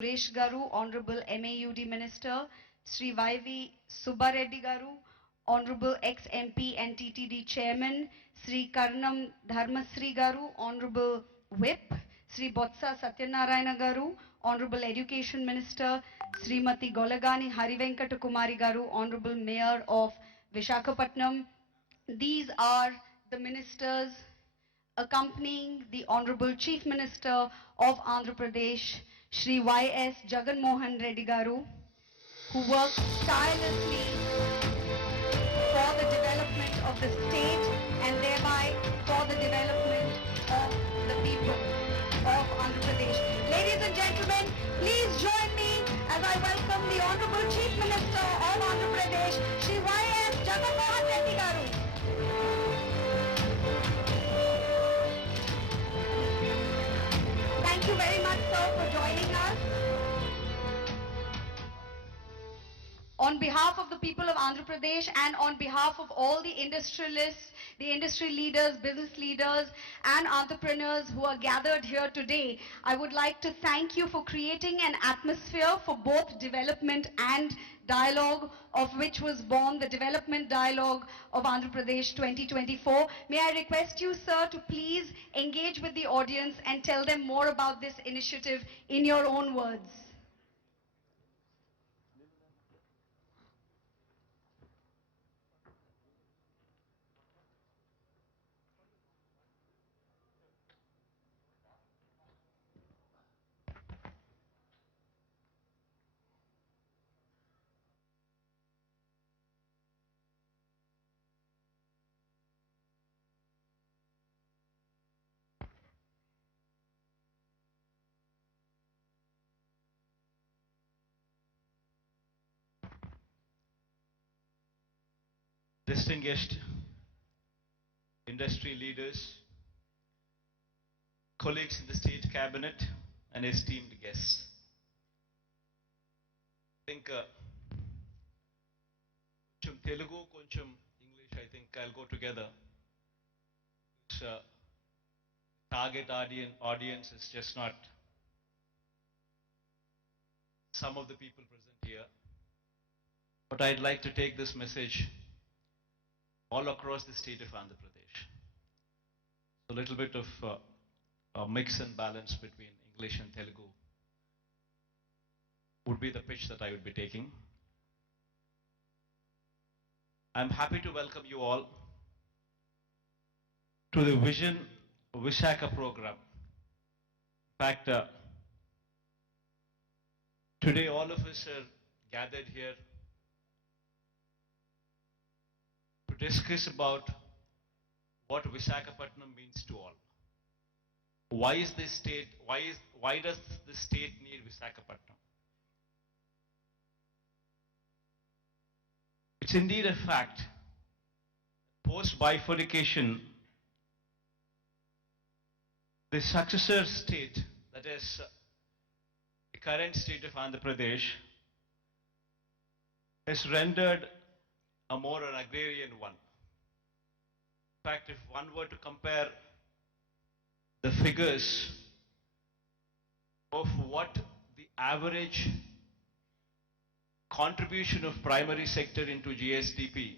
Suresh Garu, Honorable MAUD Minister, Sri YV Subbareddy Garu, Honorable ex-MP and TTD Chairman, Sri Karnam Dharmasri Garu, Honorable Whip, Sri Botsa Satyanarayana Garu, Honorable Education Minister, Srimati Golagani Harivenkata Kumari Garu, Honorable Mayor of Visakhapatnam. These are the ministers accompanying the Honorable Chief Minister of Andhra Pradesh, Shri Y.S. Jagan Reddy Garu, who works tirelessly for the development of the state and thereby for the development of the people of Andhra Pradesh. Ladies and gentlemen, please join me as I welcome the Honorable Chief Minister of Andhra Pradesh, Shri Y.S. Jagan Reddy Garu. Thank you very much, sir, for joining us. On behalf of the people of Andhra Pradesh and on behalf of all the industrialists, the industry leaders, business leaders and entrepreneurs who are gathered here today, I would like to thank you for creating an atmosphere for both development and dialogue, of which was born the Development Dialogue of Andhra Pradesh 2024. May I request you, sir, to please engage with the audience and tell them more about this initiative in your own words. Distinguished industry leaders, colleagues in the state cabinet, and esteemed guests. I think koncham Telugu, koncham English, I think I'll go together. It's, target audience is just not some of the people present here. But I'd like to take this message all across the state of Andhra Pradesh. So a little bit of a mix and balance between English and Telugu would be the pitch that I would be taking. I'm happy to welcome you all to the Vision Vishaka program. In fact, today all of us are gathered here to discuss about what Visakhapatnam means to all. Why does the state need Visakhapatnam? It's indeed a fact. Post bifurcation, the successor state, that is the current state of Andhra Pradesh, is rendered a more an agrarian one. In fact, if one were to compare the figures of what the average contribution of primary sector into GSDP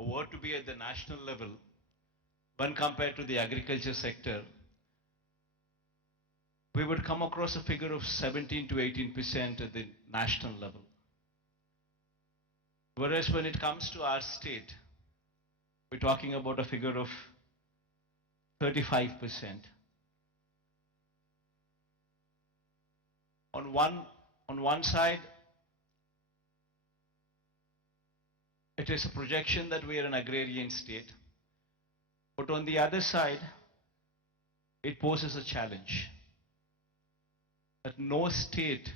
were to be at the national level when compared to the agriculture sector, we would come across a figure of 17 to 18% at the national level. Whereas when it comes to our state, we're talking about a figure of 35%. On one side, it is a projection that we are an agrarian state, but on the other side, it poses a challenge that no state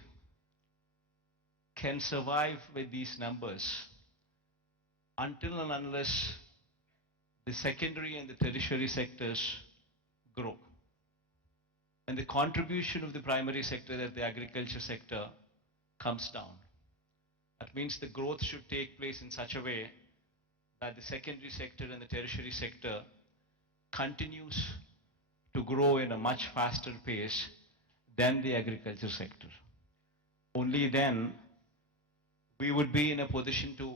can survive with these numbers until and unless the secondary and the tertiary sectors grow. And the contribution of the primary sector, that the agriculture sector, comes down. That means the growth should take place in such a way that the secondary sector and the tertiary sector continues to grow in a much faster pace than the agriculture sector. only then we would be in a position to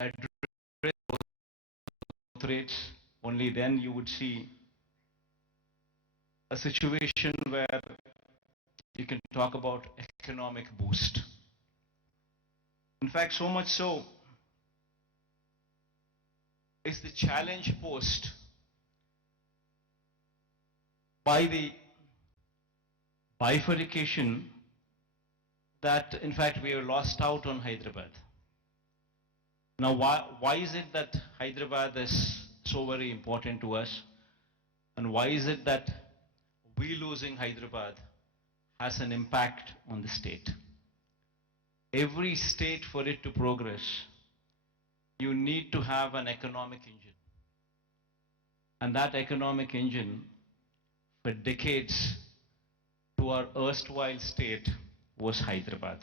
address growth rates. Only then you would see a situation where you can talk about economic boost. In fact, so much so is the challenge posed by the bifurcation that in fact we have lost out on Hyderabad. Now why is it that Hyderabad is so very important to us, and why is it that we losing Hyderabad has an impact on the state? Every state, for it to progress, you need to have an economic engine, and that economic engine for decades to our erstwhile state was Hyderabad.